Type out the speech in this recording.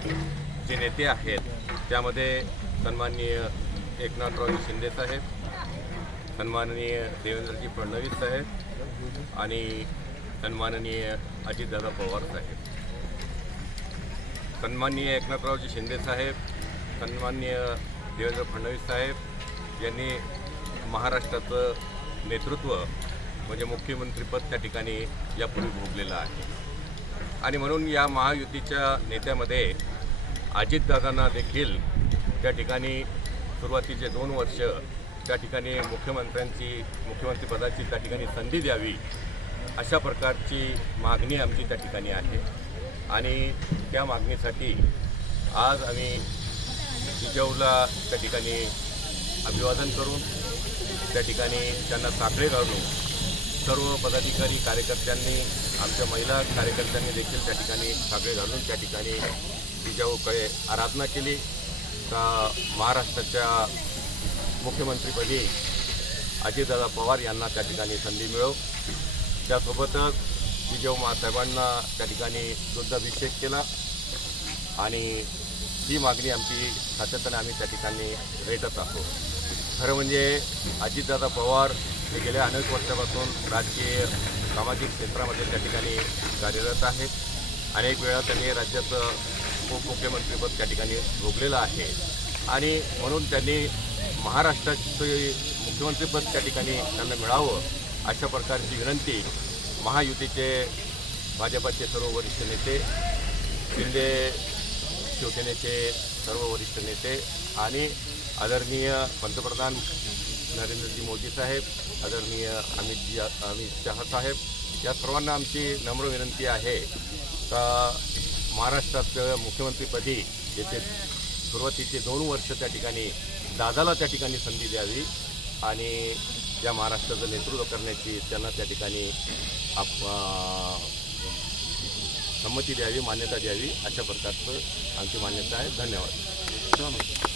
जे नेते आहेत त्यामध्ये सन्माननीय एकनाथराव शिंदे साहेब सन्माननीय देवेंद्रजी फडणवीस साहेब आणि सन्माननीय अजितदादा पवार साहेब. सन्माननीय एकनाथरावजी शिंदे साहेब सन्माननीय देवेंद्र फडणवीस साहेब यांनी महाराष्ट्राचं नेतृत्व म्हणजे मुख्यमंत्रीपद त्या ठिकाणी यापूर्वी भोगलेलं आहे. आणि म्हणून या महायुतीच्या नेत्यामध्ये अजितदादांना देखील त्या ठिकाणी सुरुवातीचे दोन वर्ष त्या ठिकाणी मुख्यमंत्र्यांची मुख्यमंत्रीपदाची त्या ठिकाणी संधी द्यावी अशा प्रकारची मागणी आमची त्या ठिकाणी आहे. आणि त्या मागणीसाठी आज आम्ही जिजाऊला त्या ठिकाणी अभिवादन करून त्या ठिकाणी त्यांना साखळे घालून सर्व पदाधिकारी कार्यकर्त्यांनी आमच्या महिला कार्यकर्त्यांनी देखील त्या ठिकाणी साखळे घालून त्या ठिकाणी जिजाऊकडे आराधना केली. का महाराष्ट्राच्या मुख्यमंत्रीपदी अजितदादा पवार यांना त्या ठिकाणी संधी मिळव. त्यासोबतच विजय मासाहेबांना त्या ठिकाणी दुग्धाभिषेक केला. आणि ही मागणी आमची सातत्याने आम्ही त्या ठिकाणी रेटत आहोत. खरं म्हणजे अजितदादा पवार हे गेल्या अनेक वर्षापासून राजकीय सामाजिक क्षेत्रामध्ये त्या ठिकाणी कार्यरत आहेत अनेक वेळा त्यांनी राज्याचं उपमुख्यमंत्रीपद त्या ठिकाणी भोगलेलं आहे. आणि म्हणून त्यांनी महाराष्ट्राचे मुख्यमंत्रीपद त्या ठिकाणी त्यांना मिळावं अशा प्रकारची विनंती महायुतीचे भाजपाचे सर्व वरिष्ठ नेते शिंदे शिवसेनेचे सर्व वरिष्ठ नेते आणि आदरणीय पंतप्रधान नरेंद्रजी मोदी साहेब आदरणीय अमितजी अमित शहा साहेब या सर्वांना आमची नम्र विनंती आहे. का महाराष्ट्रात मुख्यमंत्रीपदी येथे सुरुवातीचे दोन वर्ष त्या ठिकाणी दादाला त्या ठिकाणी संधी द्यावी आणि या महाराष्ट्राचं नेतृत्व करण्याची त्यांना त्या ठिकाणी आप संमती द्यावी मान्यता द्यावी अशा प्रकारचं आमची मान्यता आहे. धन्यवाद.